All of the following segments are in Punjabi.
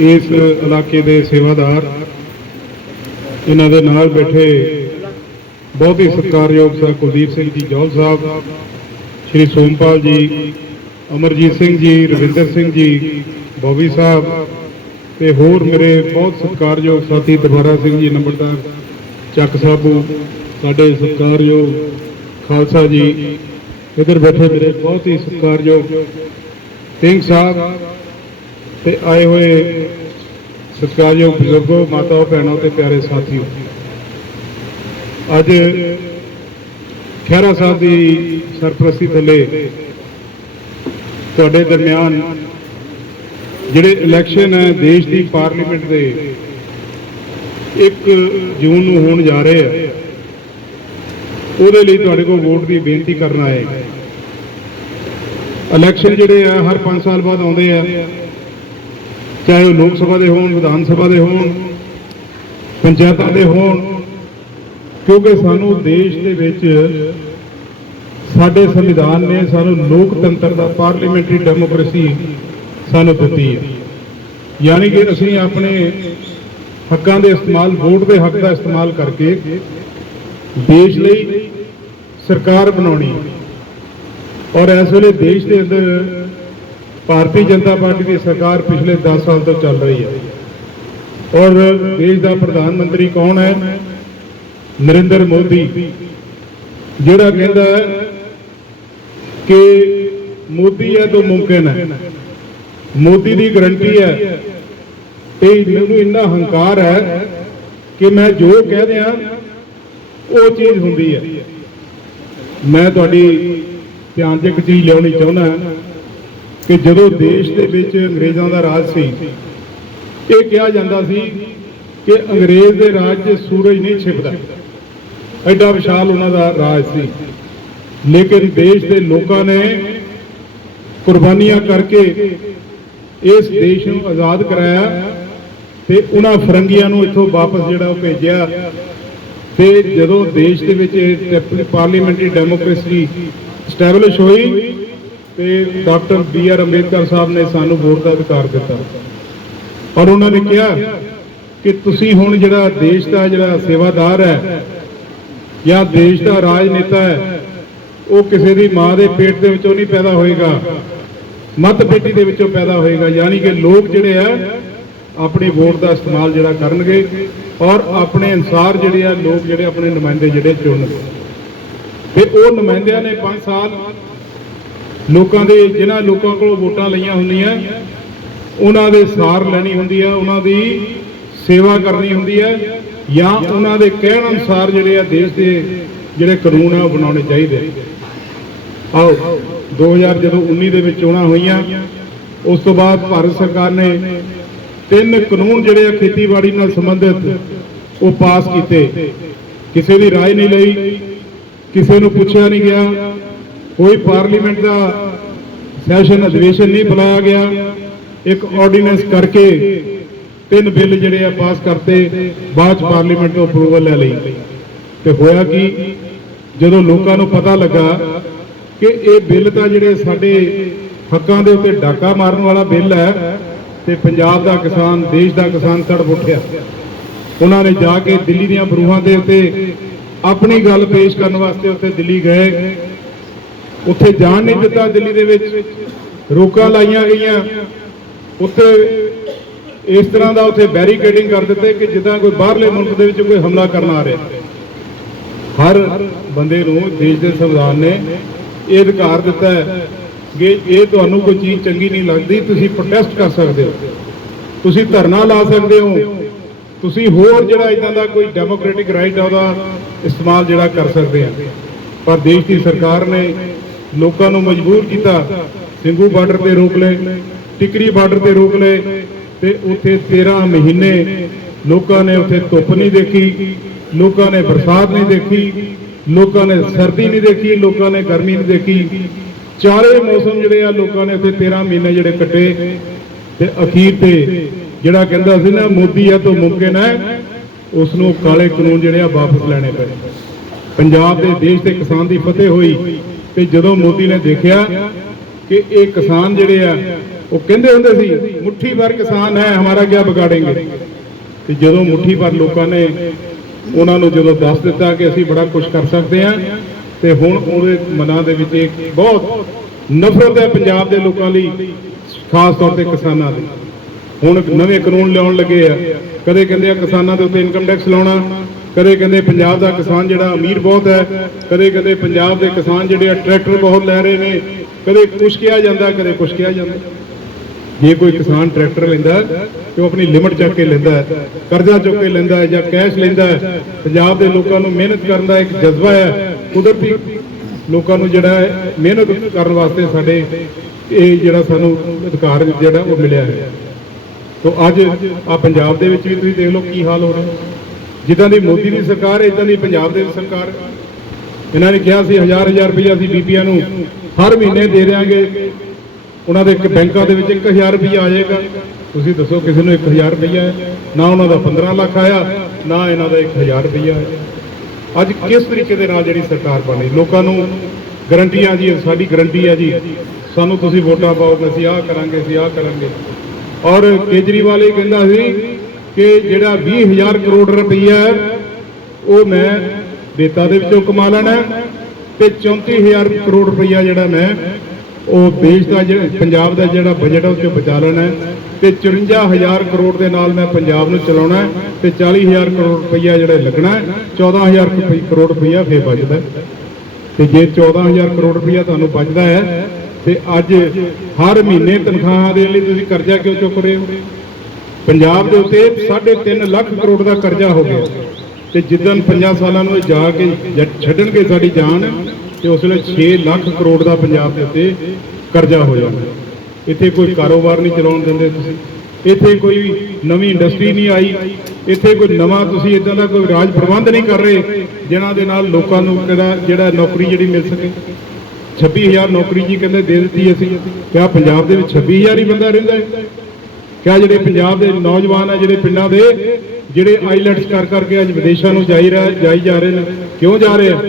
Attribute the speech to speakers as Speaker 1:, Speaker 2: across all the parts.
Speaker 1: ਇਸ ਇਲਾਕੇ ਦੇ ਸੇਵਾਦਾਰ ਇਹਨਾਂ ਦੇ ਨਾਲ ਬੈਠੇ ਬਹੁਤ ਹੀ ਸਤਿਕਾਰਯੋਗ ਸਰ ਕੁਲਦੀਪ ਸਿੰਘ ਜੀ ਜੌਲ ਸਾਹਿਬ, ਸ਼੍ਰੀ ਸੋਮਪਾਲ ਜੀ, ਅਮਰਜੀਤ ਸਿੰਘ ਜੀ, ਰਵਿੰਦਰ ਸਿੰਘ ਜੀ ਬੋਵੀ ਸਾਹਿਬ ਤੇ ਹੋਰ ਮੇਰੇ ਬਹੁਤ ਸਤਿਕਾਰਯੋਗ ਸਾਥੀ ਦਵਾਰਾ ਸਿੰਘ ਜੀ, ਨੰਬਰਦਾਰ ਚੱਕ ਸਾਬੂ, ਸਾਡੇ ਸਤਿਕਾਰਯੋਗ ਖਾਲਸਾ ਜੀ, ਇਧਰ ਬੈਠੇ ਮੇਰੇ ਬਹੁਤ ਹੀ ਸਤਿਕਾਰਯੋਗ ਸਿੰਘ ਸਾਹਿਬ ਤੇ ਆਏ ਹੋਏ ਸਤਿਕਾਰਯੋਗ ਬਜ਼ੁਰਗੋ, ਮਾਤਾਓ, ਭੈਣੋ ਤੇ ਪਿਆਰੇ ਸਾਥੀਓ, ਅੱਜ ਖਹਿਰਾ ਸਾਹਿਬ ਦੀ ਸਰਪ੍ਰਸਤੀ ਥੱਲੇ ਤੁਹਾਡੇ ਦਰਮਿਆਨ ਜਿਹੜੇ ਇਲੈਕਸ਼ਨ ਹੈ ਦੇਸ਼ ਦੀ ਪਾਰਲੀਮੈਂਟ ਦੇ 1 ਜੂਨ ਨੂੰ ਹੋਣ ਜਾ ਰਹੇ ਆ, ਉਹਦੇ ਲਈ ਤੁਹਾਡੇ ਕੋਲ ਵੋਟ ਦੀ ਬੇਨਤੀ ਕਰਨ ਆਏ। ਇਲੈਕਸ਼ਨ ਜਿਹੜੇ ਆ, ਹਰ 5 ਸਾਲ ਬਾਅਦ ਆਉਂਦੇ ਆ। ਚਾਹੇ ਉਹ ਲੋਕ ਸਭਾ ਦੇ ਹੋਣ, ਵਿਧਾਨ ਸਭਾ ਦੇ ਹੋਣ, ਪੰਚਾਇਤਾਂ ਦੇ ਹੋਣ, ਕਿਉਂਕਿ ਸਾਨੂੰ ਦੇਸ਼ ਦੇ ਵਿੱਚ ਸਾਡੇ ਸੰਵਿਧਾਨ ਨੇ ਸਾਨੂੰ ਲੋਕਤੰਤਰ ਦਾ ਪਾਰਲੀਮੈਂਟਰੀ ਡੈਮੋਕ੍ਰੇਸੀ ਸਾਨੂੰ ਦਿੱਤੀ ਹੈ ਯਾਨੀ ਕਿ ਅਸੀਂ ਆਪਣੇ ਹੱਕਾਂ ਦੇ ਇਸਤੇਮਾਲ, ਵੋਟ ਦੇ ਹੱਕ ਦਾ ਇਸਤੇਮਾਲ ਕਰਕੇ ਦੇਸ਼ ਲਈ ਸਰਕਾਰ ਬਣਾਉਣੀ ਹੈ। ਔਰ ਇਸ ਵੇਲੇ ਦੇਸ਼ ਦੇ ਅੰਦਰ ਭਾਰਤੀ ਜਨਤਾ ਪਾਰਟੀ ਦੀ ਸਰਕਾਰ ਪਿਛਲੇ 10 ਸਾਲ ਤੋਂ ਚੱਲ ਰਹੀ ਹੈ। ਔਰ ਦੇਸ਼ ਦਾ ਪ੍ਰਧਾਨ ਮੰਤਰੀ ਕੌਣ ਹੈ? ਨਰਿੰਦਰ ਮੋਦੀ। ਜਿਹੜਾ ਕਹਿੰਦਾ ਹੈ ਕਿ ਮੋਦੀ ਹੈ ਤੋਂ ਮੁਮਕਿਨ ਹੈ। ਮੋਦੀ ਦੀ ਗਰੰਟੀ ਹੈ। ਤੇ ਮੈਨੂੰ ਇੰਨਾ ਹੰਕਾਰ ਹੈ ਕਿ ਮੈਂ ਜੋ ਕਹਿ ਦਿਆਂ ਉਹ ਚੀਜ਼ ਹੁੰਦੀ ਹੈ। ਮੈਂ ਤੁਹਾਡੀ ਧਿਆਨ 'ਚ ਇੱਕ ਚੀਜ਼ ਲਿਆਉਣੀ ਚਾਹੁੰਦਾ ਕਿ ਜਦੋਂ ਦੇਸ਼ ਦੇ ਵਿੱਚ ਅੰਗਰੇਜ਼ਾਂ ਦਾ ਰਾਜ ਸੀ, ਇਹ ਕਿਹਾ ਜਾਂਦਾ ਸੀ ਕਿ ਅੰਗਰੇਜ਼ ਦੇ ਰਾਜ 'ਚ ਸੂਰਜ ਨਹੀਂ ਛਿਪਦਾ। ਐਡਾ ਵਿਸ਼ਾਲ ਉਹਨਾਂ ਦਾ ਰਾਜ ਸੀ। ਲੇਕਿਨ ਦੇਸ਼ ਦੇ ਲੋਕਾਂ ਨੇ ਕੁਰਬਾਨੀਆਂ ਕਰਕੇ ਇਸ ਦੇਸ਼ ਨੂੰ ਆਜ਼ਾਦ ਕਰਾਇਆ ਤੇ ਉਹਨਾਂ ਫਰੰਗੀਆਂ ਨੂੰ ਇੱਥੋਂ ਵਾਪਸ ਜਿਹੜਾ ਉਹ ਭੇਜਿਆ ਤੇ ਜਦੋਂ ਦੇਸ਼ ਦੇ ਵਿੱਚ ਪਾਰਲੀਮੈਂਟਰੀ ਡੈਮੋਕ੍ਰੇਸੀ ਸਟੈਬਲਿਸ਼ ਹੋਈ ਤੇ doctor B R Ambedkar sahib ਨੇ ਸਾਨੂੰ ਵੋਟ ਦਾ ਅਧਿਕਾਰ ਦਿੱਤਾ। ਔਰ ਉਹਨਾਂ ਨੇ ਕਿਹਾ ਕਿ ਤੁਸੀਂ ਹੁਣ ਜਿਹੜਾ ਦੇਸ਼ ਦਾ ਜਿਹੜਾ ਸੇਵਾਦਾਰ ਹੈ ਜਾਂ ਦੇਸ਼ ਦਾ ਰਾਜਨੇਤਾ ਹੈ, ਉਹ ਕਿਸੇ ਦੀ ਮਾਂ ਦੇ ਪੇਟ ਦੇ ਵਿੱਚੋਂ ਨਹੀਂ ਪੈਦਾ ਹੋਏਗਾ ਮੱਤ ਪੇਟੀ ਦੇ ਵਿੱਚੋਂ ਪੈਦਾ ਹੋਏਗਾ, ਯਾਨੀ ਕਿ ਲੋਕ ਜਿਹੜੇ ਆ, ਆਪਣੀ ਵੋਟ ਦਾ ਇਸਤੇਮਾਲ ਜਿਹੜਾ ਕਰਨਗੇ ਔਰ ਆਪਣੇ ਅਨਸਾਰ ਜਿਹੜੇ ਆ, ਲੋਕ ਜਿਹੜੇ ਆਪਣੇ ਨੁਮਾਇੰਦੇ ਜਿਹੜੇ ਚੁਣਨਗੇ। ਤੇ ਉਹ ਨੁਮਾਇੰਦਿਆਂ ਨੇ 5 ਸਾਲ ਲੋਕਾਂ ਦੇ ਜਿਨ੍ਹਾਂ ਲੋਕਾਂ ਕੋਲੋਂ ਵੋਟਾਂ ਲਈਆਂ ਹੁੰਦੀਆਂ, ਉਹਨਾਂ ਦੇ ਸਾਰ ਲੈਣੀ ਹੁੰਦੀ ਹੈ ਉਹਨਾਂ ਦੀ ਸੇਵਾ ਕਰਨੀ ਹੁੰਦੀ ਹੈ ਜਾਂ ਉਹਨਾਂ ਦੇ ਕਹਿਣ ਅਨੁਸਾਰ ਜਿਹੜੇ ਆ ਦੇਸ਼ ਦੇ ਜਿਹੜੇ ਕਾਨੂੰਨ ਆ ਉਹ ਬਣਾਉਣੇ ਚਾਹੀਦੇ ਆਓ 2000 ਜਦੋਂ 19 ਦੇ ਵਿੱਚ ਚੋਣਾਂ ਹੋਈਆਂ, ਉਸ ਤੋਂ ਬਾਅਦ ਭਾਰਤ ਸਰਕਾਰ ਨੇ ਤਿੰਨ ਕਾਨੂੰਨ ਜਿਹੜੇ ਆ ਖੇਤੀਬਾੜੀ ਨਾਲ ਸੰਬੰਧਿਤ, ਉਹ ਪਾਸ ਕੀਤੇ। ਕਿਸੇ ਦੀ ਰਾਏ ਨਹੀਂ ਲਈ, ਕਿਸੇ ਨੂੰ ਪੁੱਛਿਆ ਨਹੀਂ ਗਿਆ ਕੋਈ ਪਾਰਲੀਮੈਂਟ ਦਾ ਸੈਸ਼ਨ, ਅਧਿਵੇਸ਼ਨ ਨਹੀਂ ਬੁਲਾਇਆ ਗਿਆ। ਇੱਕ ਆਰਡੀਨੈਂਸ ਕਰਕੇ ਤਿੰਨ ਬਿੱਲ ਜਿਹੜੇ ਆ ਪਾਸ ਕਰਤੇ, ਬਾਅਦ ਚ ਪਾਰਲੀਮੈਂਟ ਤੋਂ ਅਪਰੂਵਲ ਲੈ ਲਈ। ਤੇ ਹੋਇਆ ਕੀ? ਜਦੋਂ ਲੋਕਾਂ ਨੂੰ ਪਤਾ ਲੱਗਾ ਕਿ ਇਹ ਬਿੱਲ ਤਾਂ ਜਿਹੜੇ ਸਾਡੇ ਹੱਕਾਂ ਦੇ ਉੱਤੇ ਡਾਕਾ ਮਾਰਨ ਵਾਲਾ ਬਿੱਲ ਹੈ, ਤੇ ਪੰਜਾਬ ਦਾ ਕਿਸਾਨ, ਦੇਸ਼ ਦਾ ਕਿਸਾਨ ਤੜਪ ਉੱਠਿਆ। ਉਹਨਾਂ ਨੇ ਜਾ ਕੇ ਦਿੱਲੀ ਦੀਆਂ ਬਰੂਹਾਂ ਦੇ ਉੱਤੇ ਆਪਣੀ ਗੱਲ ਪੇਸ਼ ਕਰਨ ਵਾਸਤੇ ਉੱਥੇ ਦਿੱਲੀ ਗਏ। ਉੱਥੇ ਜਾਣ ਨਹੀਂ ਦਿੱਤਾ ਦਿੱਲੀ ਦੇ ਵਿੱਚ। ਰੋਕਾਂ ਲਾਈਆਂ ਗਈਆਂ। ਉੱਥੇ ਇਸ ਤਰ੍ਹਾਂ ਦਾ ਉੱਥੇ ਬੈਰੀਕੇਡਿੰਗ ਕਰ ਦਿੱਤੇ ਕਿ ਜਿੱਦਾਂ ਕੋਈ ਬਾਹਰਲੇ ਮੁਲਕ ਦੇ ਵਿੱਚ ਕੋਈ ਹਮਲਾ ਕਰਨ ਆ ਰਿਹਾ। ਹਰ ਬੰਦੇ ਨੂੰ ਦੇਸ਼ ਦੇ ਸੰਵਿਧਾਨ ਨੇ ਇਹ ਅਧਿਕਾਰ ਦਿੱਤਾ ਹੈ ਕਿ ਇਹ ਤੁਹਾਨੂੰ ਕੋਈ ਚੀਜ਼ ਚੰਗੀ ਨਹੀਂ ਲੱਗਦੀ, ਤੁਸੀਂ ਪ੍ਰੋਟੈਸਟ ਕਰ ਸਕਦੇ ਹੋ। ਤੁਸੀਂ ਧਰਨਾ ਲਾ ਸਕਦੇ ਹੋ। ਤੁਸੀਂ ਹੋਰ ਜਿਹੜਾ ਇਦਾਂ ਦਾ ਕੋਈ ਡੈਮੋਕ੍ਰੈਟਿਕ ਰਾਈਟ ਆ ਉਹਦਾ ਇਸਤੇਮਾਲ ਜਿਹੜਾ ਕਰ ਸਕਦੇ ਆ। ਪਰ ਦੇਸ਼ ਦੀ ਸਰਕਾਰ ਨੇ ਲੋਕਾਂ ਨੂੰ ਮਜਬੂਰ ਕੀਤਾ, ਸਿੰਘੂ ਬਾਰਡਰ ਤੇ ਰੋਕ ਲਏ, ਟਿਕਰੀ ਬਾਰਡਰ ਤੇ ਰੋਕ ਲਏ ਤੇ ਉੱਥੇ 13 ਮਹੀਨੇ ਲੋਕਾਂ ਨੇ ਉੱਥੇ ਧੁੱਪ ਨਹੀਂ ਦੇਖੀ, ਲੋਕਾਂ ਨੇ ਬਰਸਾਤ ਨਹੀਂ ਦੇਖੀ, ਲੋਕਾਂ ਨੇ ਸਰਦੀ ਨਹੀਂ ਦੇਖੀ, ਲੋਕਾਂ ਨੇ ਗਰਮੀ ਨਹੀਂ ਦੇਖੀ। ਚਾਰੇ ਮੌਸਮ ਜਿਹੜੇ ਆ, ਲੋਕਾਂ ਨੇ ਉੱਥੇ 13 ਮਹੀਨੇ ਜਿਹੜੇ ਕੱਟੇ ਤੇ ਅਖੀਰ ਤੇ ਜਿਹੜਾ ਕਹਿੰਦਾ ਸੀ ਨਾ, ਮੋਦੀ ਆ ਤੋਂ ਮੁਮਕਿਨ ਹੈ ਉਸ ਨੂੰ ਕਾਲੇ ਕਾਨੂੰਨ ਜਿਹੜੇ ਆ ਵਾਪਸ ਲੈਣੇ ਪਏ ਪੰਜਾਬ ਦੇ ਦੇਸ਼ ਦੇ ਕਿਸਾਨ ਦੀ ਫਤਿਹ ਹੋਈ। ਤੇ ਜਦੋਂ ਮੋਦੀ ਨੇ ਦੇਖਿਆ ਕਿ ਇਹ ਕਿਸਾਨ ਜਿਹੜੇ ਆ, ਉਹ ਕਹਿੰਦੇ ਹੁੰਦੇ ਸੀ, ਮੁੱਠੀ ਭਰ ਕਿਸਾਨ ਹੈ, ਹਮਾਰਾ ਕੀ ਵਿਗਾੜेंगे ਤੇ ਜਦੋਂ ਮੁੱਠੀ ਭਰ ਲੋਕਾਂ ਨੇ ਉਹਨਾਂ ਨੂੰ ਜਦੋਂ ਦੱਸ ਦਿੱਤਾ ਕਿ ਅਸੀਂ ਬੜਾ ਕੁਝ ਕਰ ਸਕਦੇ ਹਾਂ, ਤੇ ਹੁਣ ਉਹਦੇ ਮਨਾਂ ਦੇ ਵਿੱਚ ਇੱਕ ਬਹੁਤ ਨਫ਼ਰਤ ਹੈ ਪੰਜਾਬ ਦੇ ਲੋਕਾਂ ਲਈ, ਖਾਸ ਤੌਰ ਤੇ ਕਿਸਾਨਾਂ ਦੀ। ਹੁਣ ਨਵੇਂ ਕਾਨੂੰਨ ਲਿਆਉਣ ਲੱਗੇ ਆ। ਕਦੇ ਕਹਿੰਦੇ ਆ ਕਿਸਾਨਾਂ ਦੇ ਉੱਤੇ ਇਨਕਮ ਟੈਕਸ ਲਾਉਣਾ ਕਦੇ ਕਹਿੰਦੇ ਪੰਜਾਬ ਦਾ ਕਿਸਾਨ ਜਿਹੜਾ ਅਮੀਰ ਬਹੁਤ ਹੈ ਕਦੇ ਕਦੇ ਪੰਜਾਬ ਦੇ ਕਿਸਾਨ ਜਿਹੜੇ ਆ ਟਰੈਕਟਰ ਬਹੁਤ ਲੈ ਰਹੇ ਨੇ ਕਦੇ ਕੁਛ ਕਿਹਾ ਜਾਂਦਾ ਕਦੇ ਕੁਛ ਕਿਹਾ ਜਾਂਦਾ। ਜੇ ਕੋਈ ਕਿਸਾਨ ਟਰੈਕਟਰ ਲੈਂਦਾ ਹੈ, ਤੇ ਉਹ ਆਪਣੀ ਲਿਮਟ ਚੱਕ ਕੇ ਲੈਂਦਾ ਕਰਜ਼ਾ ਚੁੱਕ ਕੇ ਲੈਂਦਾ ਜਾਂ ਕੈਸ਼ ਲੈਂਦਾ ਪੰਜਾਬ ਦੇ ਲੋਕਾਂ ਨੂੰ ਮਿਹਨਤ ਕਰਨ ਦਾ ਇੱਕ ਜਜ਼ਬਾ ਹੈ ਕੁਦਰਤੀ ਲੋਕਾਂ ਨੂੰ ਜਿਹੜਾ ਹੈ ਮਿਹਨਤ ਕਰਨ ਵਾਸਤੇ ਸਾਡੇ ਇਹ ਜਿਹੜਾ ਸਾਨੂੰ ਅਧਿਕਾਰ ਜਿਹੜਾ ਉਹ ਮਿਲਿਆ ਹੈ। ਤੋ ਅੱਜ ਆ ਪੰਜਾਬ ਦੇ ਵਿੱਚ ਵੀ ਤੁਸੀਂ ਦੇਖ ਲਓ ਕੀ ਹਾਲ ਹੋ ਰਿਹਾ। ਜਿੱਦਾਂ ਦੀ ਮੋਦੀ ਦੀ ਸਰਕਾਰ ਹੈ ਇਦਾਂ ਦੀ ਪੰਜਾਬ ਦੇ ਸਰਕਾਰ। ਇਹਨਾਂ ਨੇ ਕਿਹਾ ਸੀ, ਹਜ਼ਾਰ ਹਜ਼ਾਰ ਰੁਪਈਆ ਅਸੀਂ ਬੀਬੀਆਂ ਨੂੰ ਹਰ ਮਹੀਨੇ ਦੇ ਦਿਆਂਗੇ। ਉਹਨਾਂ ਦੇ ਇੱਕ ਬੈਂਕਾਂ ਦੇ ਵਿੱਚ 1000 ਰੁਪਈਆ ਆ ਜਾਏਗਾ। ਤੁਸੀਂ ਦੱਸੋ, ਕਿਸੇ ਨੂੰ 1000 ਰੁਪਈਆ ਨਾ ਉਹਨਾਂ ਦਾ 15 ਲੱਖ ਆਇਆ, ਨਾ ਇਹਨਾਂ ਦਾ 1000 ਰੁਪਈਆ ਅੱਜ ਕਿਸ ਤਰੀਕੇ ਦੇ ਨਾਲ ਜਿਹੜੀ ਸਰਕਾਰ ਬਣੀ? ਲੋਕਾਂ ਨੂੰ ਗਰੰਟੀਆਂ ਜੀ, ਸਾਡੀ ਗਰੰਟੀ ਹੈ ਜੀ। ਸਾਨੂੰ ਤੁਸੀਂ ਵੋਟਾਂ ਪਾਓ, ਅਸੀਂ ਆਹ ਕਰਾਂਗੇ, ਅਸੀਂ ਆਹ ਕਰਾਂਗੇ। ਔਰ ਕੇਜਰੀਵਾਲ ਇਹ ਕਹਿੰਦਾ ਸੀ ਕਿ ਜਿਹੜਾ 20000 ਕਰੋੜ ਰੁਪਈਆ ਉਹ ਮੈਂ ਦੇਤਾ ਦੇ ਵਿੱਚੋਂ ਕਮਾ ਲੈਣਾ ਹੈ ਤੇ 34000 ਕਰੋੜ ਰੁਪਈਆ ਜਿਹੜਾ ਮੈਂ ਉਹ ਦੇਸ਼ ਦਾ ਜਿਹੜਾ, ਪੰਜਾਬ ਦਾ ਜਿਹੜਾ ਬਜਟ ਹੈ ਉਹ 'ਚੋਂ ਬਚਾ ਲੈਣਾ ਹੈ ਤੇ 54000 ਕਰੋੜ ਦੇ ਨਾਲ ਮੈਂ ਪੰਜਾਬ ਨੂੰ ਚਲਾਉਣਾ ਹੈ ਤੇ 40000 ਕਰੋੜ ਰੁਪਈਆ ਜਿਹੜਾ ਲੱਗਣਾ ਹੈ 14000 ਕਰੋੜ ਰੁਪਈਆ ਫੇਰ ਬਚਦਾ ਹੈ। ਤੇ ਜੇ 14000 ਕਰੋੜ ਰੁਪਈਆ ਤੁਹਾਨੂੰ ਬਚਦਾ ਹੈ, ਤੇ ਅੱਜ ਹਰ ਮਹੀਨੇ ਤਨਖਾਹਾਂ ਦੇ ਲਈ ਤੁਸੀਂ ਕਰਜ਼ਾ ਕਿਉਂ ਚੁੱਕ ਰਹੇ ਹੋ ਪੰਜਾਬ ਦੇ ਉੱਤੇ 3.5 ਲੱਖ ਕਰੋੜ ਦਾ ਕਰਜ਼ਾ ਹੋ ਗਿਆ। ਤੇ ਜਿੱਦਨ 5 ਸਾਲਾਂ ਨੂੰ ਜਾ ਕੇ ਜ- ਛੱਡਣਗੇ ਸਾਡੀ ਜਾਨ, ਤੇ ਉਸ ਵੇਲੇ 6 ਲੱਖ ਕਰੋੜ ਦਾ ਪੰਜਾਬ ਦੇ ਉੱਤੇ ਕਰਜ਼ਾ ਹੋ ਜਾਣਾ ਇੱਥੇ ਕੋਈ ਕਾਰੋਬਾਰ ਨਹੀਂ ਚਲਾਉਣ ਦਿੰਦੇ ਤੁਸੀਂ। ਇੱਥੇ ਕੋਈ ਨਵੀਂ ਇੰਡਸਟਰੀ ਨਹੀਂ ਆਈ। ਇੱਥੇ ਕੋਈ ਨਵਾਂ ਤੁਸੀਂ ਇਦਾਂ ਦਾ ਕੋਈ ਰਾਜ ਪ੍ਰਬੰਧ ਨਹੀਂ ਕਰ ਰਹੇ, ਜਿਨ੍ਹਾਂ ਦੇ ਨਾਲ ਲੋਕਾਂ ਨੂੰ ਕਿਹੜਾ, ਜਿਹੜਾ ਨੌਕਰੀ ਜਿਹੜੀ ਮਿਲ ਸਕੇ। 26000 ਨੌਕਰੀ ਜੀ ਕਹਿੰਦੇ ਦੇ ਦਿੱਤੀ ਅਸੀਂ ਕਿਆ ਪੰਜਾਬ ਦੇ ਵਿੱਚ 26000 ਹੀ ਬੰਦਾ ਰਹਿੰਦਾ ਹੈ। ਕਿਆ ਜਿਹੜੇ ਪੰਜਾਬ ਦੇ ਨੌਜਵਾਨ ਆ, ਜਿਹੜੇ ਪਿੰਡਾਂ ਦੇ, ਜਿਹੜੇ ਆਈਲੈਟਸ ਕਰ ਕਰਕੇ ਅੱਜ ਵਿਦੇਸ਼ਾਂ ਨੂੰ ਜਾਈ ਰਿਹਾ, ਜਾਈ ਜਾ ਰਹੇ ਨੇ। ਕਿਉਂ ਜਾ ਰਹੇ ਆ?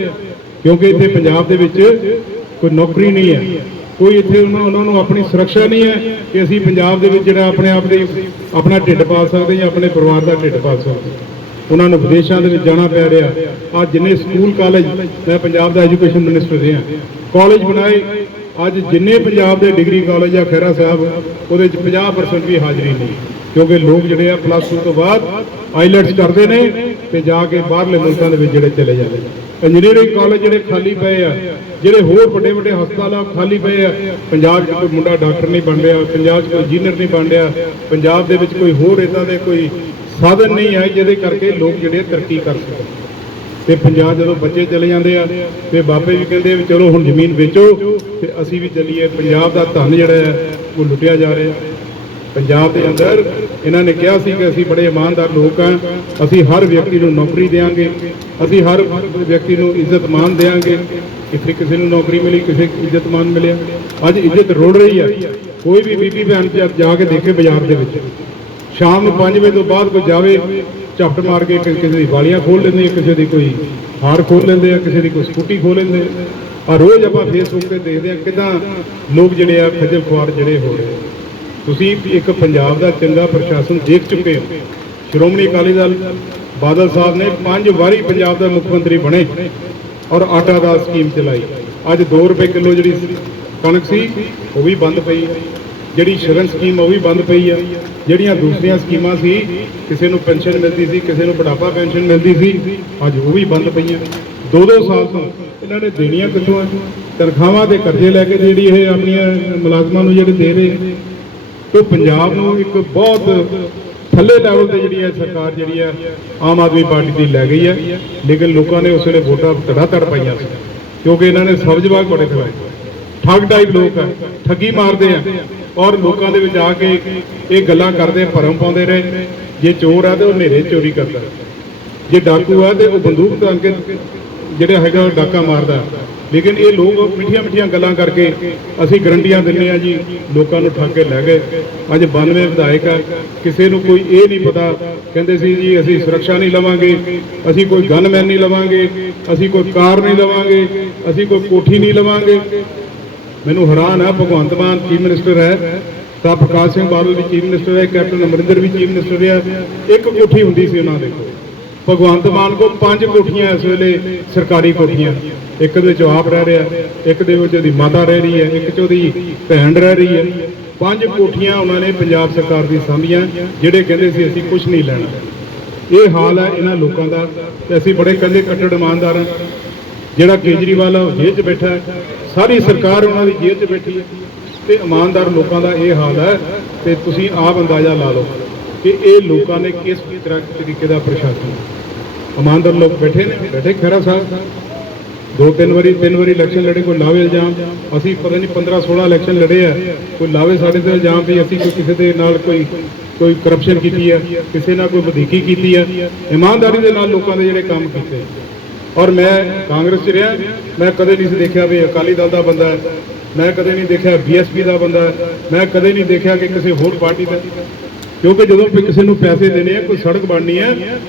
Speaker 1: ਕਿਉਂਕਿ ਇੱਥੇ ਪੰਜਾਬ ਦੇ ਵਿੱਚ ਕੋਈ ਨੌਕਰੀ ਨਹੀਂ ਹੈ। ਕੋਈ ਇੱਥੇ ਉਹਨਾਂ ਨੂੰ ਆਪਣੀ ਸੁਰੱਖਿਆ ਨਹੀਂ ਹੈ ਕਿ ਅਸੀਂ ਪੰਜਾਬ ਦੇ ਵਿੱਚ ਜਿਹੜਾ ਆਪਣੇ ਆਪ ਦੀ, ਆਪਣਾ ਢਿੱਡ ਪਾਲ ਸਕਦੇ ਜਾਂ ਆਪਣੇ ਪਰਿਵਾਰ ਦਾ ਢਿੱਡ ਪਾਲ ਸਕਦੇ। ਉਹਨਾਂ ਨੂੰ ਵਿਦੇਸ਼ਾਂ ਦੇ ਵਿੱਚ ਜਾਣਾ ਪੈ ਰਿਹਾ। ਅੱਜ ਜਿੰਨੇ ਸਕੂਲ, ਕਾਲਜ, ਮੈਂ ਪੰਜਾਬ ਦਾ ਐਜੂਕੇਸ਼ਨ ਮਿਨਿਸਟਰ ਰਿਹਾ। ਕਾਲਜ ਬਣਾਏ ਅੱਜ ਜਿੰਨੇ ਪੰਜਾਬ ਦੇ ਡਿਗਰੀ ਕਾਲਜ ਆ ਖੈਰਾ ਸਾਹਿਬ, ਉਹਦੇ ਵਿੱਚ 50% ਵੀ ਹਾਜ਼ਰੀ ਨਹੀਂ। ਕਿਉਂਕਿ ਲੋਕ ਜਿਹੜੇ ਆ ਪਲੱਸ 2 ਤੋਂ ਬਾਅਦ ਆਈਲੈਟਸ ਕਰਦੇ ਨੇ ਤੇ ਜਾ ਕੇ ਬਾਹਰਲੇ ਮੁਲਕਾਂ ਦੇ ਵਿੱਚ ਜਿਹੜੇ ਚਲੇ ਜਾਂਦੇ ਨੇ। ਇੰਜੀਨੀਅਰਿੰਗ ਕਾਲਜ ਜਿਹੜੇ ਖਾਲੀ ਪਏ ਆ, ਜਿਹੜੇ ਹੋਰ ਵੱਡੇ ਵੱਡੇ ਹਸਪਤਾਲ ਆ ਉਹ ਖਾਲੀ ਪਏ ਆ, ਪੰਜਾਬ 'ਚ ਕੋਈ ਮੁੰਡਾ ਡਾਕਟਰ ਨਹੀਂ ਬਣ ਰਿਹਾ, ਪੰਜਾਬ 'ਚ ਕੋਈ ਇੰਜੀਨੀਅਰ ਨਹੀਂ ਬਣ ਰਿਹਾ, ਪੰਜਾਬ ਦੇ ਵਿੱਚ ਕੋਈ ਹੋਰ ਇਦਾਂ ਦੇ ਕੋਈ ਸਾਧਨ ਨਹੀਂ ਹੈ ਜਿਹਦੇ ਕਰਕੇ ਲੋਕ ਜਿਹੜੇ ਤਰੱਕੀ ਕਰ ਸਕਣ ਤੇ ਪੰਜਾਬ ਜਦੋਂ ਬੱਚੇ ਚਲੇ ਜਾਂਦੇ ਆ, ਤੇ ਬਾਬੇ ਵੀ ਕਹਿੰਦੇ ਆ ਵੀ ਚਲੋ ਹੁਣ ਜ਼ਮੀਨ ਵੇਚੋ, ਤੇ ਅਸੀਂ ਵੀ ਚੱਲੀਏ। ਪੰਜਾਬ ਦਾ ਧਨ ਜਿਹੜਾ ਹੈ, ਉਹ ਲੁੱਟਿਆ ਜਾ ਰਿਹਾ ਪੰਜਾਬ ਦੇ ਅੰਦਰ ਇਹਨਾਂ ਨੇ ਕਿਹਾ ਸੀ ਕਿ ਅਸੀਂ ਬੜੇ ਇਮਾਨਦਾਰ ਲੋਕ ਹਾਂ, ਅਸੀਂ ਹਰ ਵਿਅਕਤੀ ਨੂੰ ਨੌਕਰੀ ਦੇਵਾਂਗੇ, ਅਸੀਂ ਹਰ ਵਿਅਕਤੀ ਨੂੰ ਇੱਜ਼ਤ ਮਾਨ ਦੇਵਾਂਗੇ। ਕਿਸੇ ਕਿਸੇ ਨੂੰ ਨੌਕਰੀ ਮਿਲੀ, ਕਿਸੇ ਇੱਜ਼ਤ ਮਾਨ ਮਿਲਿਆ। ਅੱਜ ਇੱਜ਼ਤ ਰੋੜ ਰਹੀ ਹੈ। ਕੋਈ ਵੀ ਬੀਬੀ ਭੈਣ ਜਾ- ਜਾ ਕੇ ਦੇਖੇ ਬਾਜ਼ਾਰ ਦੇ ਵਿੱਚ। ਸ਼ਾਮ ਨੂੰ 5 ਵਜੇ ਤੋਂ ਬਾਅਦ ਕੋਈ ਜਾਵੇ ਝਪਟ ਮਾਰ ਕੇ ਕਿਸੇ ਦੀ ਵਾਲੀਆਂ ਖੋਲ ਲੈਂਦੇ ਆ, ਕਿਸੇ ਦੀ ਕੋਈ ਹਾਰ ਖੋਲ ਲੈਂਦੇ ਆ, ਕਿਸੇ ਦੀ ਕੋਈ ਸਕੂਟੀ ਖੋਲ ਲੈਂਦੇ ਆ। ਆਹ ਰੋਜ਼ ਆਪਾਂ ਫੇਸਬੁੱਕ ਤੇ ਦੇਖਦੇ ਆ ਕਿਦਾਂ ਲੋਕ ਜਿਹੜੇ ਆ ਖੱਜਲ ਖੁਆਰ ਜਿਹੜੇ ਹੋ ਰਹੇ ਤੁਸੀਂ ਇੱਕ ਪੰਜਾਬ ਦਾ ਚੰਗਾ ਪ੍ਰਸ਼ਾਸਨ ਦੇਖ ਚੁੱਕੇ ਹੋ। ਸ਼੍ਰੋਮਣੀ ਅਕਾਲੀ ਦਲ ਬਾਦਲ ਸਾਹਿਬ ਨੇ ਪੰਜ ਵਾਰੀ ਪੰਜਾਬ ਦਾ ਮੁੱਖ ਮੰਤਰੀ ਬਣੇ ਔਰ ਆਟਾ ਦਾ ਸਕੀਮ ਚਲਾਈ। ਅੱਜ 2 ਰੁਪਏ ਕਿਲੋ ਜਿਹੜੀ ਕਣਕ ਸੀ, ਉਹ ਵੀ ਬੰਦ ਪਈ। ਜਿਹੜੀ ਸ਼ਗਨ ਸਕੀਮ ਉਹ ਵੀ ਬੰਦ ਪਈ ਆ। ਜਿਹੜੀਆਂ ਦੂਸਰੀਆਂ ਸਕੀਮਾਂ ਸੀ, ਕਿਸੇ ਨੂੰ ਪੈਨਸ਼ਨ ਮਿਲਦੀ ਸੀ, ਕਿਸੇ ਨੂੰ ਬੁਢਾਪਾ ਪੈਨਸ਼ਨ ਮਿਲਦੀ ਸੀ, ਅੱਜ ਉਹ ਵੀ ਬੰਦ ਪਈਆਂ। ਦੋ ਦੋ ਸਾਲ ਤੋਂ ਇਹਨਾਂ ਨੇ ਦੇਣੀਆਂ ਕਿੱਥੋਂ ਤਨਖਾਹਾਂ ਦੇ ਕਰਜ਼ੇ ਲੈ ਕੇ ਜਿਹੜੀ ਇਹ ਆਪਣੀਆਂ ਮੁਲਾਜ਼ਮਾਂ ਨੂੰ ਜਿਹੜੇ ਦੇ ਰਹੇ। ਤੇ ਪੰਜਾਬ ਨੂੰ ਇੱਕ ਬਹੁਤ ਥੱਲੇ ਲੈਵਲ ਤੇ ਜਿਹੜੀ ਹੈ ਸਰਕਾਰ ਜਿਹੜੀ ਹੈ, ਆਮ ਆਦਮੀ ਪਾਰਟੀ ਦੀ ਲੈ ਗਈ ਹੈ। ਲੇਕਿਨ ਲੋਕਾਂ ਨੇ ਉਸ ਵੇਲੇ ਵੋਟਾਂ ਧੜਾ ਧੜ ਪਾਈਆਂ ਸੀ। ਕਿਉਂਕਿ ਇਹਨਾਂ ਨੇ ਸਬਜ਼ ਬਾਗ ਬੜੇ ਖਵਾਏ। ਠੱਗ ਟਾਈਪ ਲੋਕ ਆ, ਠੱਗੀ ਮਾਰਦੇ ਆ। ਔਰ ਲੋਕਾਂ ਦੇ ਵਿੱਚ ਆ ਕੇ ਇਹ ਗੱਲਾਂ ਕਰਦੇ, ਭਰਮ ਪਾਉਂਦੇ ਰਹੇ। ਜੇ ਚੋਰ ਆ ਤੇ ਉਹ ਹਨੇਰੇ ਚੋਰੀ ਕਰਦਾ। ਜੇ ਡਾਕੂ ਆ ਤੇ ਉਹ ਬੰਦੂਕ ਤਾਂ ਕੇ ਜਿਹੜਾ ਹੈਗਾ ਉਹ ਡਾਕਾ ਮਾਰਦਾ। ਲੇਕਿਨ ਇਹ ਲੋਕ ਮਿੱਠੀਆਂ ਮਿੱਠੀਆਂ ਗੱਲਾਂ ਕਰਕੇ ਅਸੀਂ ਗਰੰਟੀਆਂ ਦਿੰਨੇ ਆ ਜੀ, ਲੋਕਾਂ ਨੂੰ ਠੱਗ ਕੇ ਲੈ ਗਏ। ਅੱਜ 92 ਵਿਧਾਇਕ ਆ, ਕਿਸੇ ਨੂੰ ਕੋਈ ਇਹ ਨਹੀਂ ਪਤਾ। ਕਹਿੰਦੇ ਸੀ ਜੀ, ਅਸੀਂ ਸੁਰੱਖਿਆ ਨਹੀਂ ਲਵਾਂਗੇ, ਅਸੀਂ ਕੋਈ ਗਨਮੈਨ ਨਹੀਂ ਲਵਾਂਗੇ, ਅਸੀਂ ਕੋਈ ਕਾਰ ਨਹੀਂ ਲਵਾਂਗੇ, ਅਸੀਂ ਕੋਈ ਕੋਠੀ ਨਹੀਂ ਲਵਾਂਗੇ। ਮੈਨੂੰ ਹੈਰਾਨ ਹੈ, ਭਗਵੰਤ ਮਾਨ ਚੀਫ ਮਿਨਿਸਟਰ ਹੈ, ਤਾਂ ਪ੍ਰਕਾਸ਼ ਸਿੰਘ ਬਾਦਲ ਵੀ ਚੀਫ ਮਿਨਿਸਟਰ ਹੈ, ਕੈਪਟਨ ਅਮਰਿੰਦਰ ਵੀ ਚੀਫ ਮਿਨਿਸਟਰ ਰਿਹਾ ਇੱਕ ਕੋਠੀ ਹੁੰਦੀ ਸੀ ਉਹਨਾਂ ਦੇ ਕੋਲ। ਭਗਵੰਤ ਮਾਨ ਕੋਲ ਪੰਜ ਕੋਠੀਆਂ ਇਸ ਵੇਲੇ ਸਰਕਾਰੀ ਕੋਠੀਆਂ। ਇੱਕ ਦੇ ਵਿੱਚ ਆਪ ਰਹਿ ਰਿਹਾ, ਇੱਕ ਦੇ ਵਿੱਚ ਉਹਦੀ ਮਾਤਾ ਰਹਿ ਰਹੀ ਹੈ, ਇੱਕ ਚ ਉਹਦੀ ਭੈਣ ਰਹਿ ਰਹੀ ਹੈ। ਪੰਜ ਕੋਠੀਆਂ ਉਹਨਾਂ ਨੇ ਪੰਜਾਬ ਸਰਕਾਰ ਦੀ ਸਾਂਭੀਆਂ, ਜਿਹੜੇ ਕਹਿੰਦੇ ਸੀ ਅਸੀਂ ਕੁਝ ਨਹੀਂ ਲੈਣਾ। ਇਹ ਹਾਲ ਹੈ ਇਹਨਾਂ ਲੋਕਾਂ ਦਾ, ਤੇ ਅਸੀਂ ਬੜੇ ਕਹਿੰਦੇ ਕੱਟੜ ਇਮਾਨਦਾਰ ਹਾਂ। ਜਿਹੜਾ ਕੇਜਰੀਵਾਲ ਆ, ਉਹ ਜੇਲ੍ਹ 'ਚ ਬੈਠਾ ਹੈ। ਸਾਰੀ ਸਰਕਾਰ ਉਹਨਾਂ ਦੀ ਜੇਲ੍ਹ 'ਚ ਬੈਠੀ ਹੈ। ਤੇ ਇਮਾਨਦਾਰ ਲੋਕਾਂ ਦਾ ਇਹ ਹਾਲ ਹੈ ਤੇ ਤੁਸੀਂ ਆਪ ਅੰਦਾਜ਼ਾ ਲਾ ਲਓ ਕਿ ਇਹ ਲੋਕਾਂ ਨੇ ਕਿਸ ਤਰ੍ਹਾਂ ਤਰੀਕੇ ਦਾ ਪ੍ਰਸ਼ਾਸਨ ਇਮਾਨਦਾਰ ਲੋਕ ਬੈਠੇ ਨੇ, ਬੈਠੇ ਖੈਰਾ ਸਾਹਿਬ। ਦੋ ਤਿੰਨ ਵਾਰੀ ਤਿੰਨ ਵਾਰੀ ਇਲੈਕਸ਼ਨ ਲੜੇ, ਕੋਈ ਲਾਵੇ ਇਲਜ਼ਾਮ। ਅਸੀਂ ਪਤਾ ਨਹੀਂ 15 16 ਇਲੈਕਸ਼ਨ ਲੜੇ ਆ। ਕੋਈ ਲਾਵੇ ਸਾਡੇ ਤੇ ਇਲਜ਼ਾਮ ਵੀ ਅਸੀਂ ਕੋਈ ਕਿਸੇ ਦੇ ਨਾਲ ਕੋਈ ਕੋਈ ਕਰਪਸ਼ਨ ਕੀਤੀ ਹੈ ਕਿਸੇ ਨਾਲ ਕੋਈ ਵਧੀਕੀ ਕੀਤੀ ਹੈ ਇਮਾਨਦਾਰੀ ਦੇ ਨਾਲ ਲੋਕਾਂ ਦੇ ਜਿਹੜੇ ਕੰਮ ਕੀਤੇ। ਔਰ ਮੈਂ ਕਾਂਗਰਸ 'ਚ ਰਿਹਾ, ਮੈਂ ਕਦੇ ਨਹੀਂ ਸੀ ਦੇਖਿਆ ਵੀ ਅਕਾਲੀ ਦਲ ਦਾ ਬੰਦਾ ਹੈ। ਮੈਂ ਕਦੇ ਨਹੀਂ ਦੇਖਿਆ ਬੀਐਸਪੀ ਦਾ ਬੰਦਾ ਹੈ। ਮੈਂ ਕਦੇ ਨਹੀਂ ਦੇਖਿਆ ਕਿ ਕਿਸੇ ਹੋਰ ਪਾਰਟੀ ਦਾ। ਕਿਉਂਕਿ ਜਦੋਂ ਵੀ ਕਿਸੇ ਨੂੰ ਪੈਸੇ ਦੇਣੇ ਆ, ਕੋਈ ਸੜਕ ਬਣਨੀ ਹੈ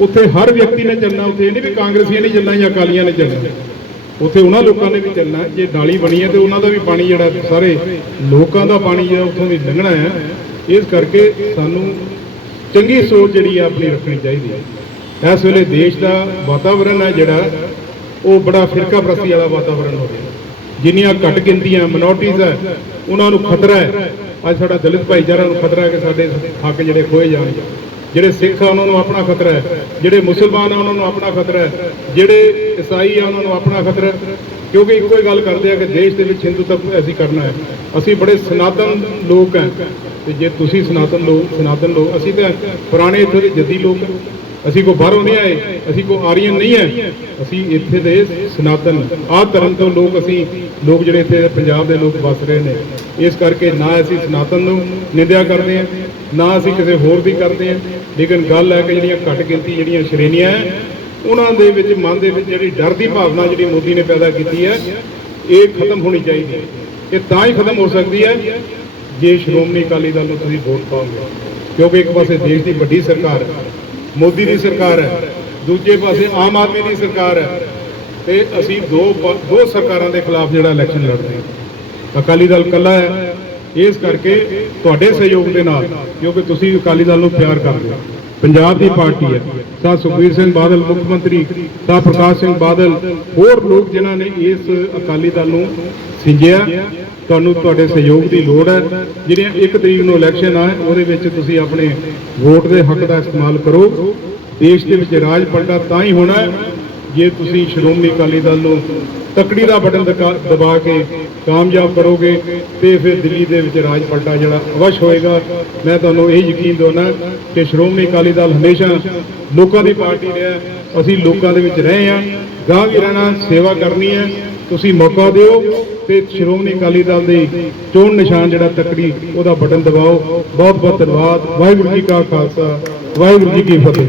Speaker 1: ਉੱਥੇ ਹਰ ਵਿਅਕਤੀ ਨੇ ਚੱਲਣਾ, ਉੱਥੇ ਇਹ ਨਹੀਂ ਵੀ ਕਾਂਗਰਸੀਆਂ ਨੇ ਚੱਲਣਾ ਜਾਂ ਅਕਾਲੀਆਂ ਨੇ ਚੱਲਣਾ। ਉੱਥੇ ਉਹਨਾਂ ਲੋਕਾਂ ਨੇ ਵੀ ਚੱਲਣਾ। ਜੇ ਨਾਲੀ ਬਣੀ ਹੈ ਤੇ ਉਹਨਾਂ ਦਾ ਵੀ ਪਾਣੀ ਜਿਹੜਾ ਸਾਰੇ ਲੋਕਾਂ ਦਾ ਪਾਣੀ ਜਿਹੜਾ ਉੱਥੋਂ ਦੀ ਲੰਘਣਾ ਹੈ, ਇਸ ਕਰਕੇ ਸਾਨੂੰ ਚੰਗੀ ਸੋਚ ਜਿਹੜੀ ਆ ਆਪਣੀ ਰੱਖਣੀ ਚਾਹੀਦੀ ਹੈ। ਇਸ ਵੇਲੇ ਦੇਸ਼ ਦਾ ਵਾਤਾਵਰਣ ਹੈ ਜਿਹੜਾ, ਉਹ ਬੜਾ ਫਿਰਕਾ ਪ੍ਰਸਤੀ ਵਾਲਾ ਵਾਤਾਵਰਣ ਹੋ ਗਿਆ ਜਿੰਨੀਆਂ ਘੱਟ ਗਿਣਤੀਆਂ ਮਿਨੋਰਟੀਜ਼ ਹੈ, ਉਹਨਾਂ ਨੂੰ ਖਤਰਾ ਹੈ। ਅੱਜ ਸਾਡਾ ਦਲਿਤ ਭਾਈਚਾਰਾ ਨੂੰ ਖਤਰਾ ਹੈ ਕਿ ਸਾਡੇ ਹੱਕ ਜਿਹੜੇ ਖੋਏ ਜਾਣ। ਜਿਹੜੇ ਸਿੱਖ ਆ, ਉਹਨਾਂ ਨੂੰ ਆਪਣਾ ਖਤਰਾ ਹੈ। ਜਿਹੜੇ ਮੁਸਲਮਾਨ ਆ, ਉਹਨਾਂ ਨੂੰ ਆਪਣਾ ਖਤਰਾ ਹੈ। ਜਿਹੜੇ ਈਸਾਈ ਆ, ਉਹਨਾਂ ਨੂੰ ਆਪਣਾ ਖਤਰਾ ਕਿਉਂਕਿ ਇੱਕੋ ਹੀ ਗੱਲ ਕਰਦੇ ਆ ਕਿ ਦੇਸ਼ ਦੇ ਵਿੱਚ ਹਿੰਦੂ ਤੱਕ ਅਸੀਂ ਕਰਨਾ ਹੈ। ਅਸੀਂ ਬੜੇ ਸਨਾਤਨ ਲੋਕ ਹਾਂ। ਤੇ ਜੇ ਤੁਸੀਂ ਸਨਾਤਨ ਲੋਕ ਸਨਾਤਨ ਲੋਕ, ਅਸੀਂ ਤਾਂ ਪੁਰਾਣੇ ਇੱਥੇ ਦੇ ਜੱਦੀ ਲੋਕ ਹਾਂ। ਅਸੀਂ ਕੋ ਬਾਹਰੋਂ ਨਹੀਂ ਆਏ, ਅਸੀਂ ਕੋ ਆਰੀਅਨ ਨਹੀਂ ਹੈ ਅਸੀਂ ਇੱਥੇ ਦੇ ਸਨਾਤਨ। ਆਹ ਧਰਮ ਤੋਂ ਲੋਕ ਅਸੀਂ, ਲੋਕ ਜਿਹੜੇ ਇੱਥੇ ਪੰਜਾਬ ਦੇ ਲੋਕ ਵੱਸ ਰਹੇ ਨੇ। ਇਸ ਕਰਕੇ ਨਾ ਅਸੀਂ ਸਨਾਤਨ ਨੂੰ ਨਿੰਦਿਆ ਕਰਦੇ ਹਾਂ, ਨਾ ਅਸੀਂ ਕਿਸੇ ਹੋਰ ਦੀ ਕਰਦੇ ਹਾਂ। ਲੇਕਿਨ ਗੱਲ ਹੈ ਕਿ ਜਿਹੜੀਆਂ ਘੱਟ ਗਿਣਤੀ, ਜਿਹੜੀਆਂ ਸ਼੍ਰੇਣੀਆਂ ਹੈ ਉਹਨਾਂ ਦੇ ਵਿੱਚ, ਮਨ ਦੇ ਵਿੱਚ ਜਿਹੜੀ ਡਰ ਦੀ ਭਾਵਨਾ ਜਿਹੜੀ ਮੋਦੀ ਨੇ ਪੈਦਾ ਕੀਤੀ ਹੈ ਇਹ ਖਤਮ ਹੋਣੀ ਚਾਹੀਦੀ ਹੈ। ਇਹ ਤਾਂ ਹੀ ਖਤਮ ਹੋ ਸਕਦੀ ਹੈ ਜੇ ਸ਼੍ਰੋਮਣੀ ਅਕਾਲੀ ਦਲ ਨੂੰ ਤੁਸੀਂ ਵੋਟ ਪਾਓਗੇ। ਕਿਉਂਕਿ ਇੱਕ ਪਾਸੇ ਦੇਸ਼ ਦੀ ਵੱਡੀ ਸਰਕਾਰ ਮੋਦੀ ਦੀ ਸਰਕਾਰ ਹੈ, ਦੂਜੇ ਪਾਸੇ ਆਮ ਆਦਮੀ ਦੀ ਸਰਕਾਰ ਹੈ। ਤੇ ਅਸੀਂ ਦੋ ਦੋ ਸਰਕਾਰਾਂ ਦੇ ਖਿਲਾਫ ਜਿਹੜਾ ਇਲੈਕਸ਼ਨ ਲੜਦੇ ਹਾਂ। ਅਕਾਲੀ ਦਲ ਕੱਲਾ ਹੈ। ਇਸ ਕਰਕੇ ਤੁਹਾਡੇ ਸਹਿਯੋਗ ਦੇ ਨਾਲ, ਕਿਉਂਕਿ ਤੁਸੀਂ ਅਕਾਲੀ ਦਲ ਨੂੰ ਪਿਆਰ ਕਰਦੇ ਹੋ। ਪੰਜਾਬ ਦੀ ਪਾਰਟੀ ਹੈ। ਸਾ ਸੁਖਬੀਰ ਸਿੰਘ ਬਾਦਲ, ਮੁੱਖ ਮੰਤਰੀ ਸਾ ਪ੍ਰਕਾਸ਼ ਸਿੰਘ ਬਾਦਲ, ਹੋਰ ਲੋਕ ਜਿਨ੍ਹਾਂ ਨੇ ਇਸ ਅਕਾਲੀ ਦਲ ਨੂੰ ਸਿੰਜਿਆ। ਤੁਹਾਨੂੰ ਤੁਹਾਡੇ ਸਹਿਯੋਗ ਦੀ ਲੋੜ ਹੈ। ਜਿਹੜੀਆਂ 1 ਤਰੀਕ ਨੂੰ ਇਲੈਕਸ਼ਨ ਆ ਉਹਦੇ ਵਿੱਚ ਤੁਸੀਂ ਆਪਣੇ ਵੋਟ ਦੇ ਹੱਕ ਦਾ ਇਸਤੇਮਾਲ ਕਰੋ। ਦੇਸ਼ ਦੇ ਵਿੱਚ ਰਾਜ ਪਲਟਾ ਤਾਂ ਹੀ ਹੋਣਾ ਜੇ ਤੁਸੀਂ ਸ਼੍ਰੋਮਣੀ ਅਕਾਲੀ ਦਲ ਨੂੰ ਤਕੜੀ ਦਾ ਬਟਨ ਦਕਾ- ਦਬਾ ਕੇ ਕਾਮਯਾਬ ਕਰੋਗੇ, ਤੇ ਫਿਰ ਦਿੱਲੀ ਦੇ ਵਿੱਚ ਰਾਜ ਪਲਟਾ ਜਿਹੜਾ ਅਵਸ਼ ਹੋਏਗਾ। ਮੈਂ ਤੁਹਾਨੂੰ ਇਹ ਯਕੀਨ ਦਿਵਾਉਣਾ ਕਿ ਸ਼੍ਰੋਮਣੀ ਅਕਾਲੀ ਦਲ ਹਮੇਸ਼ਾ ਲੋਕਾਂ ਦੀ ਪਾਰਟੀ ਰਿਹਾ ਅਸੀਂ ਲੋਕਾਂ ਦੇ ਵਿੱਚ ਰਹੇ ਹਾਂ। ਗਾਂ ਵੀ ਰਹਿਣਾ, ਸੇਵਾ ਕਰਨੀ ਹੈ। ਤੁਸੀਂ ਮੌਕਾ ਦਿਓ ਤੇ ਸ਼੍ਰੋਮਣੀ ਅਕਾਲੀ ਦਲ ਦੇ ਚੋਣ ਨਿਸ਼ਾਨ ਜਿਹੜਾ ਤੱਕੜੀ, ਉਹਦਾ ਬਟਨ ਦਬਾਓ। ਬਹੁਤ ਬਹੁਤ ਧੰਨਵਾਦ। ਵਾਹਿਗੁਰੂ ਜੀ ਕਾ ਖਾਲਸਾ, ਵਾਹਿਗੁਰੂ ਜੀ ਕੀ ਫਤਿਹ।